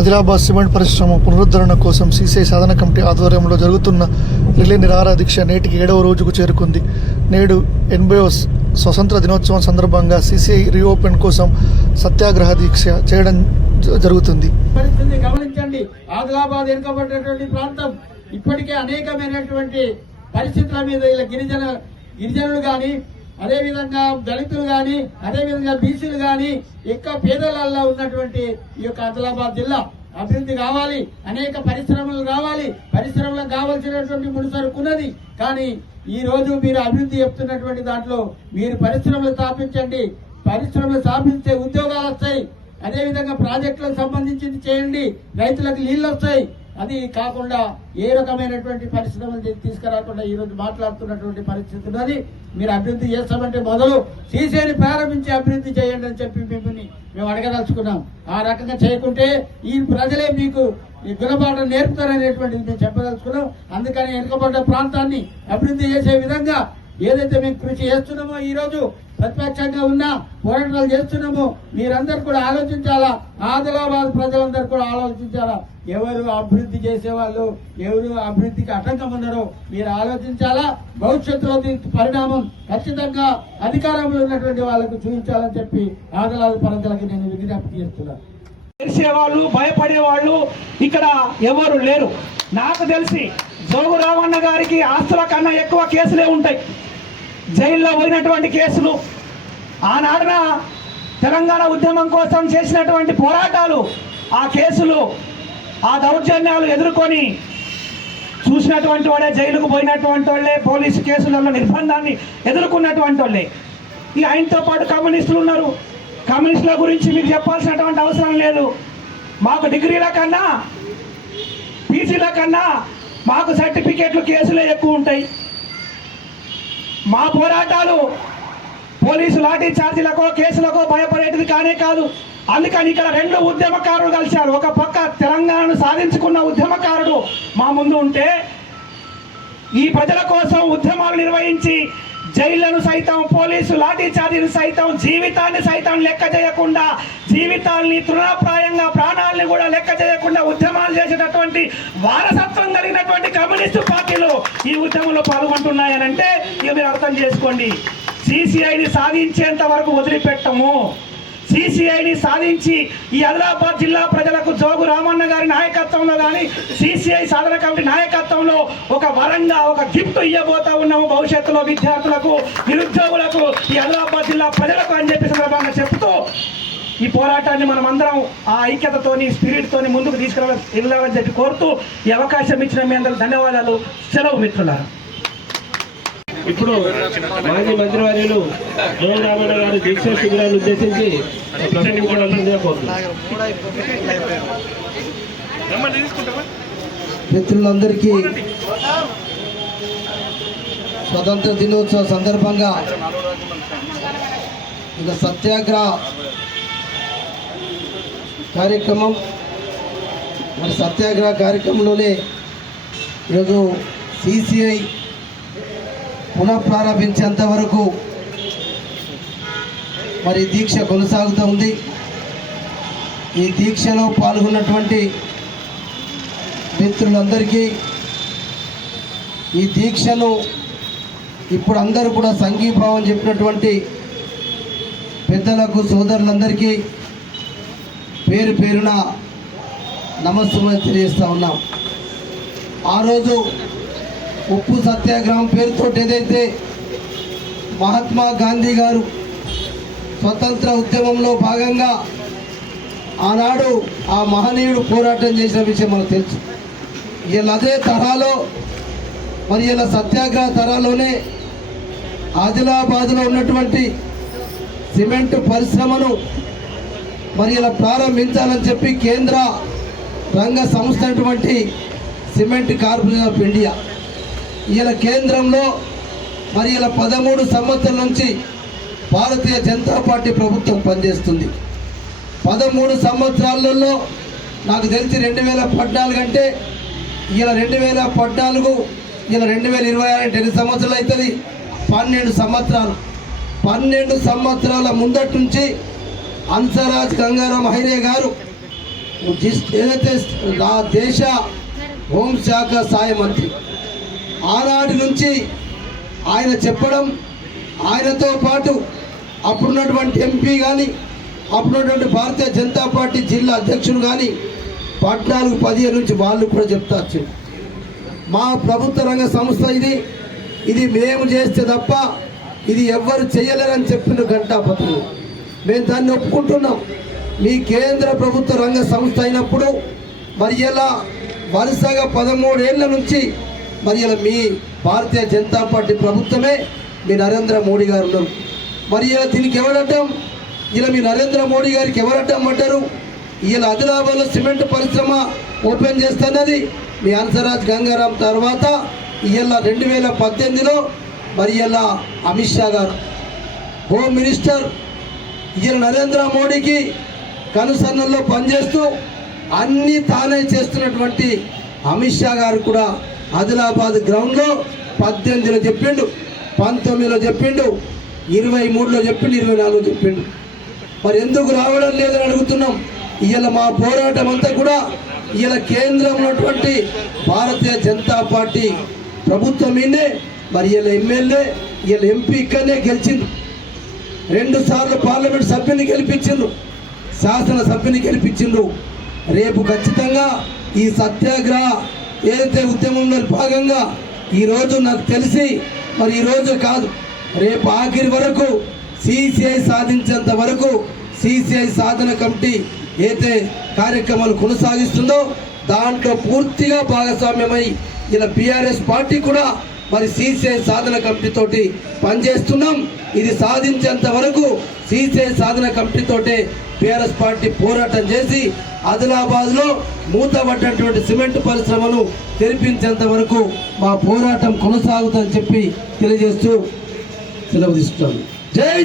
Adilabad cement పరిశ్రమ పునరుద్ధరణ కోసం సీసీఐ సాధన కమిటీ ఆధ్వర్యంలో జరుగుతున్న రిలే నిరాహార దీక్ష నేటికి 7వ రోజుకు చేరుకుంది. నేడు 80వ స్వతంత్ర దినోత్సవం సందర్భంగా సీసీఐ రీఓపెన్ కోసం సత్యాగ్రహ దీక్ష చేయడం జరుగుతుంది. గమనించండి, ఆదిలాబాద్ వెనుకబడినటువంటి ప్రాంతం ఇప్పటికే అనేకమైనటువంటి పరిస్థితుల మీద గిరిజనులు గాని, అదేవిధంగా దళితులు గాని, అదేవిధంగా బీసీలు గాని ఎక్కువ పేదలలో ఉన్నటువంటి ఈ యొక్క ఆదిలాబాద్ జిల్లా అభివృద్ధి కావాలి, అనేక పరిశ్రమలు కావాలి, పరిశ్రమలకు కావాల్సినటువంటి ముడిసరుకున్నది. కానీ ఈ రోజు మీరు అభివృద్ధి చెప్తున్నటువంటి దాంట్లో మీరు పరిశ్రమలు స్థాపించండి, పరిశ్రమలు స్థాపిస్తే ఉద్యోగాలు వస్తాయి, అదేవిధంగా ప్రాజెక్టులకు సంబంధించింది చేయండి, రైతులకు నీళ్లు వస్తాయి. అది కాకుండా ఏ రకమైనటువంటి పరిశ్రమలు తీసుకురాకుండా ఈ రోజు మాట్లాడుతున్నటువంటి పరిస్థితి ఉన్నది. మీరు అభివృద్ధి చేస్తామంటే మొదలు సీసీఐని ప్రారంభించి అభివృద్ధి చేయండి అని చెప్పి మేము అడగదలుచుకున్నాం. ఆ రకంగా చేయకుంటే ఈ ప్రజలే మీకు ఈ గుణపాఠం నేర్పుతారనేటువంటిది మేము చెప్పదలుచుకున్నాం. అందుకని వెనుకబడ్డ ప్రాంతాన్ని అభివృద్ధి చేసే విధంగా ఏదైతే మేము కృషి చేస్తున్నామో, ఈ రోజు ప్రతిపక్షంగా ఉన్నా పోరాటాలు చేస్తున్నామో, మీరందరూ కూడా ఆలోచించాలా. ఆదిలాబాద్ ప్రజలందరూ కూడా ఆలోచించాలా. ఎవరు అభివృద్ధి చేసేవాళ్ళు, ఎవరు అభివృద్ధికి ఆటంకం ఉన్నారో మీరు ఆలోచించాలా. భవిష్యత్తులో దీని పరిణామం ఖచ్చితంగా అధికారంలో ఉన్నటువంటి వాళ్ళకు చూపించాలని చెప్పి ఆదిలాబాద్ ప్రజలకు నేను విజ్ఞప్తి చేస్తున్నాను. తెలిసేవాళ్ళు, భయపడేవాళ్ళు ఇక్కడ ఎవరు లేరు. నాకు తెలిసి జోగు రామన్న గారికి ఆస్తుల కన్నా ఎక్కువ కేసులే ఉంటాయి. జైల్లో పోయినటువంటి కేసులు, ఆనాడున తెలంగాణ ఉద్యమం కోసం చేసినటువంటి పోరాటాలు, ఆ కేసులు, ఆ దౌర్జన్యాలు ఎదుర్కొని చూసినటువంటి వాళ్ళే, జైలుకు పోయినటువంటి వాళ్ళే, పోలీసు కేసులలో నిర్బంధాన్ని ఎదుర్కొన్నటువంటి వాళ్ళే. ఈ ఆయనతో పాటు కమ్యూనిస్టులు ఉన్నారు. కమ్యూనిస్టుల గురించి మీకు చెప్పాల్సినటువంటి అవసరం లేదు. మాకు డిగ్రీల కన్నా, పీసీల కన్నా మాకు సర్టిఫికేట్లు, కేసులే ఎక్కువ ఉంటాయి. మా పోరాటాలు పోలీసు లాఠీ ఛార్జీలకో కేసులకో భయపడేటిది కానే కాదు. అందుకని ఇక్కడ రెండు ఉద్యమకారులు కలిశారు. ఒక పక్క తెలంగాణను సాధించుకున్న ఉద్యమకారుడు మా ముందు ఉంటే, ఈ ప్రజల కోసం ఉద్యమాలు నిర్వహించి జైళ్లను సైతం, పోలీసు లాఠీ ఛార్జీలు సైతం, జీవితాన్ని సైతం లెక్క చేయకుండా, జీవితాల్ని తృణప్రాయంగా, ప్రాణాలని కూడా లెక్క చేయకుండా ఉద్యమాలు చేసేటటువంటి వారసత్వం కలిగినటువంటి కమ్యూనిస్టు పార్టీలు ఈ ఉద్యమంలో పాల్గొంటున్నాయనంటే ఇక మీరు అర్థం చేసుకోండి. సీసీఐని సాధించేంత వరకు వదిలిపెట్టము. సీసీఐని సాధించి ఈ ఆదిలాబాద్ జిల్లా ప్రజలకు జోగు రామన్న గారి నాయకత్వంలో కానీ, సీసీఐ సాధన కమిటీ నాయకత్వంలో ఒక వరంగా, ఒక గిఫ్ట్ ఇవ్వబోతా ఉన్నాము భవిష్యత్తులో విద్యార్థులకు, నిరుద్యోగులకు, ఈ ఆదిలాబాద్ జిల్లా ప్రజలకు అని చెప్పి సందర్భంగా చెప్తూ ఈ పోరాటాన్ని మనం అందరం ఆ ఐక్యతతోని, స్పిరిట్తోని ముందుకు తీసుకెళ్ళాలని చెప్పి కోరుతూ ఈ అవకాశం ఇచ్చిన మీ అందరూ ధన్యవాదాలు. సెలవు మిత్రులారా. ఇప్పుడు మాజీ మంత్రివర్యులు జోగు రామన్న గారు దీక్ష శిబిరాన్ని ఉద్దేశించి మిత్రులందరికీ స్వతంత్ర దినోత్సవ సందర్భంగా ఇక సత్యాగ్రహ కార్యక్రమం, మరి సత్యాగ్రహ కార్యక్రమంలోనే ఈరోజు సీసీఐ పునఃప్రారంభించేంత వరకు మరి దీక్ష కొనసాగుతూ ఉంది. ఈ దీక్షలో పాల్గొన్నటువంటి మిత్రులందరికీ, ఈ దీక్షను ఇప్పుడు అందరూ కూడా సంఘీభావం చెప్పినటువంటి పెద్దలకు, సోదరులందరికీ పేరు పేరున నమస్సుమని తెలియజేస్తూ ఉన్నాం. ఆ రోజు ఉప్పు సత్యాగ్రహం పేరుతో ఏదైతే మహాత్మా గాంధీ గారు స్వతంత్ర ఉద్యమంలో భాగంగా ఆనాడు ఆ మహనీయుడు పోరాటం చేసిన విషయం మనకు తెలుసు. ఇలా అదే తరహాలో, మరి ఇలా సత్యాగ్రహ తరహాలోనే ఆదిలాబాద్లో ఉన్నటువంటి సిమెంట్ పరిశ్రమను మరి ఇలా ప్రారంభించాలని చెప్పి కేంద్ర రంగ సంస్థ అయినటువంటి సిమెంట్ కార్పొరేషన్ ఆఫ్ ఇండియా ఇలా కేంద్రంలో మరి ఇలా 13 సంవత్సరాల నుంచి భారతీయ జనతా పార్టీ ప్రభుత్వం పనిచేస్తుంది. 13 సంవత్సరాలలో నాకు తెలిసి 2014 అంటే ఇలా 2014, ఇలా 2026 8 సంవత్సరాలు అవుతుంది. 12 సంవత్సరాలు. 12 సంవత్సరాల ముందటి నుంచి హంసరాజ్ గంగారాం హైరే గారు ఏదైతే ఆ దేశ హోంశాఖ సహాయ మంత్రి ఆనాటి నుంచి ఆయన చెప్పడం, ఆయనతో పాటు అప్పుడున్నటువంటి ఎంపీ కానీ అప్పుడున్నటువంటి భారతీయ జనతా పార్టీ జిల్లా అధ్యక్షుడు కానీ 14-15 నుంచి వాళ్ళు కూడా చెప్తా వచ్చారు, మా ప్రభుత్వ రంగ సంస్థ ఇది మేము చేస్తే తప్ప ఇది ఎవ్వరు చేయలేరని చెప్పిన ఘంటాపత్రులు. మేము దాన్ని ఒప్పుకుంటున్నాం. మీ కేంద్ర ప్రభుత్వ రంగ సంస్థ అయినప్పుడు మరి ఇలా వరుసగా 13 ఏళ్ల నుంచి మరి ఇలా మీ భారతీయ జనతా పార్టీ ప్రభుత్వమే మీ నరేంద్ర మోడీ గారు ఉన్నారు. మరి ఇలా దీనికి ఎవరడ్డం? ఇలా మీ నరేంద్ర మోడీ గారికి ఎవరడ్డం అంటారు? ఇలా ఆదిలాబాద్లో సిమెంట్ పరిశ్రమ ఓపెన్ చేస్తున్నది మీ హంసరాజ్ గంగారాం తర్వాత ఇలా 2018లో మరి ఇలా అమిత్ షా గారు హోమ్ మినిస్టర్ ఇలా నరేంద్ర మోడీకి కనుసన్నల్లో పనిచేస్తూ అన్నీ తానే చేస్తున్నటువంటి అమిత్ షా గారు కూడా ఆదిలాబాద్ గ్రౌండ్లో 18లో చెప్పిండు, 19లో చెప్పిండు, 23లో చెప్పిండు, 24లో చెప్పిండు. మరి ఎందుకు రావడం లేదని అడుగుతున్నాం. ఇవాళ మా పోరాటం అంతా కూడా ఇవాళ కేంద్రంలో ఉన్నటువంటి భారతీయ జనతా పార్టీ ప్రభుత్వం మీదే మరి ఇలా ఎమ్మెల్యే ఇలా ఎంపీ ఇక్కడనే గెలిచిండు, 2 సార్లు పార్లమెంట్ సభ్యుని గెలిపించిండ్రు, శాసన సభ్యుని గెలిపించిండ్రు. రేపు ఖచ్చితంగా ఈ సత్యాగ్రహ ఏదైతే ఉద్యమంలో భాగంగా ఈరోజు నాకు తెలిసి మరి ఈరోజు కాదు రేపు ఆఖరి వరకు సిసిఐ సాధించేంత వరకు సిసిఐ సాధన కమిటీ ఏదైతే కార్యక్రమాలు కొనసాగిస్తుందో దాంట్లో పూర్తిగా భాగస్వామ్యమై ఇలా బీఆర్ఎస్ పార్టీ కూడా మరి సిసిఐ సాధన కమిటీ తోటి పనిచేస్తున్నాం. ఇది సాధించేంత వరకు సిసిఐ సాధన కమిటీ తోటే బీఆర్ఎస్ పార్టీ పోరాటం చేసి ఆదిలాబాద్లో మూతపడ్డటువంటి సిమెంట్ పరిశ్రమను తెరిపించేంత వరకు మా పోరాటం కొనసాగుతుందని చెప్పి తెలియజేస్తూ సెలవు తీసుకుంటాను. జై